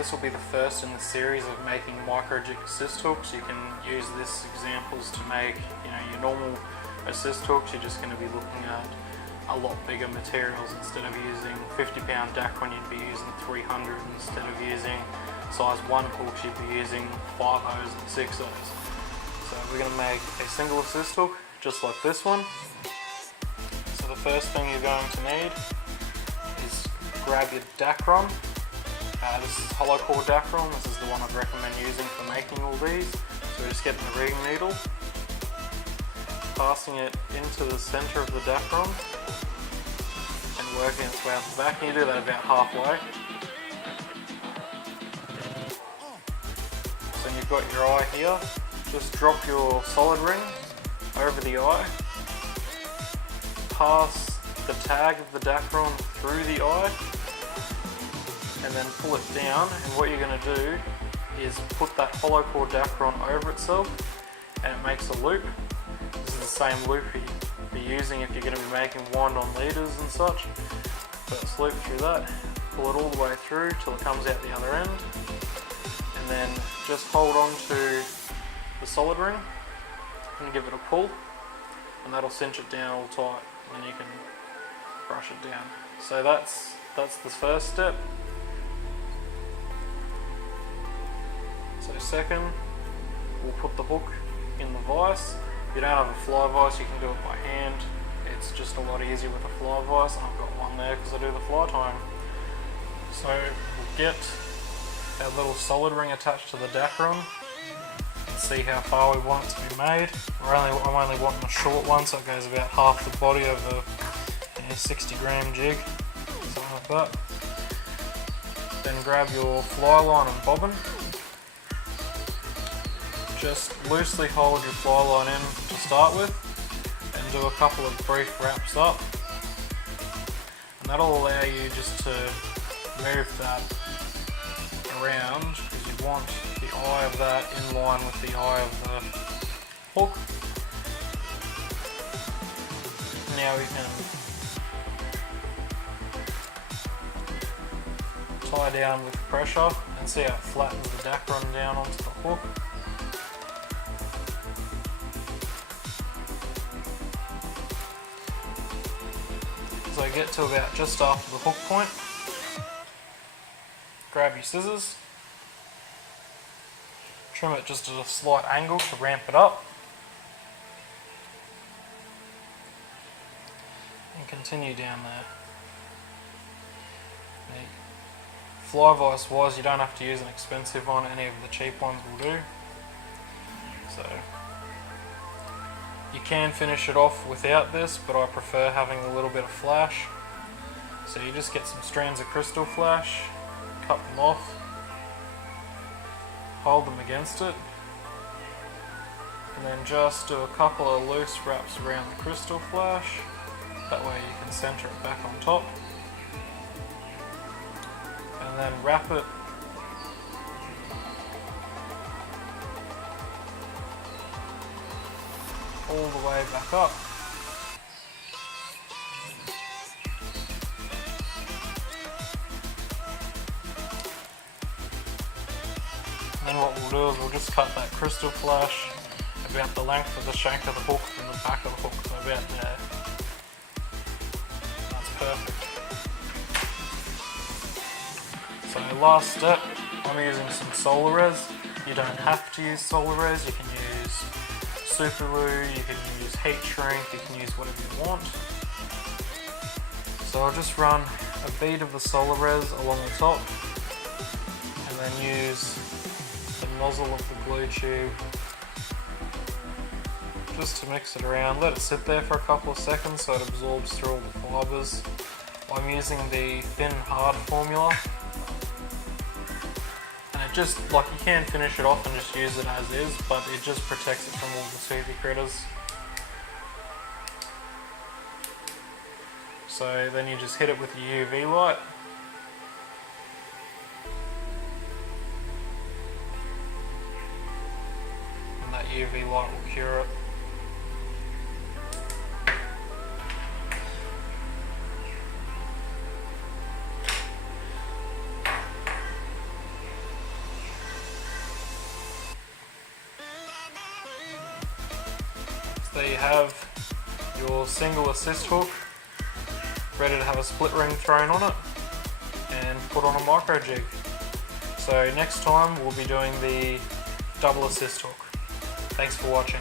this will be the first in the series of making micro-jig assist hooks. You can use this examples to make, your normal assist hooks. You're just going to be looking at a lot bigger materials. Instead of using 50-pound Dacron, you'd be using 300. Instead of using size 1 hooks, you'd be using 5/0s and 6/0s. So we're going to make a single assist hook just like this one. So the first thing you're going to need is grab your Dacron. This is hollow core Dacron. This is the one I'd recommend using for making all these. So we're just getting the rigging needle, passing it into the center of the Dacron and working its way out the back. And you do that about halfway. So you've got your eye here. Just drop your solid ring over the eye, pass the tag of the Dacron through the eye, and then pull it down. And what you're going to do is put that hollow core Dacron over itself, and it makes a loop. This is the same loop you'd be using if you're going to be making wind-on leaders and such. First loop through that, pull it all the way through till it comes out the other end, and then just hold on to the solid ring and give it a pull, and that'll cinch it down all tight, and then you can brush it down. So that's the first step. So second, we'll put the hook in the vise. If you don't have a fly vise, you can do it by hand. It's just a lot easier with a fly vise, and I've got one there because I do the fly tying. So we'll get our little solid ring attached to the Dacron and see how far we want it to be made. I'm only wanting a short one, so it goes about half the body of a 60 gram jig, something like that. Then grab your fly line and bobbin. Just loosely hold your fly line in to start with and do a couple of brief wraps up, and that'll allow you just to move that around because you want the eye of that in line with the eye of the hook. Now we can tie down with pressure and see how it flattens the Dacron down onto the hook. So get to about just after the hook point, grab your scissors, trim it just at a slight angle to ramp it up, and continue down there. Fly vise wise, you don't have to use an expensive one, any of the cheap ones will do. So you can finish it off without this, but I prefer having a little bit of flash. So you just get some strands of crystal flash, cut them off, hold them against it, and then just do a couple of loose wraps around the crystal flash. That way you can center it back on top. And then wrap it all the way back up. And then what we'll do is we'll just cut that crystal flash about the length of the shank of the hook from the back of the hook, so about there. That's perfect. So last step, I'm using some solar res. You don't have to use solar res, you can use super glue, you can use heat shrink, you can use whatever you want. So I'll just run a bead of the solar res along the top and then use the nozzle of the glue tube just to mix it around. Let it sit there for a couple of seconds so it absorbs through all the fibres. I'm using the thin hard formula. Just like you can finish it off and just use it as is, but it just protects it from all the toothy critters. So then you just hit it with your UV light. And that UV light will cure it. there you have your single assist hook, ready to have a split ring thrown on it and put on a micro jig. So next time we'll be doing the double assist hook. Thanks for watching.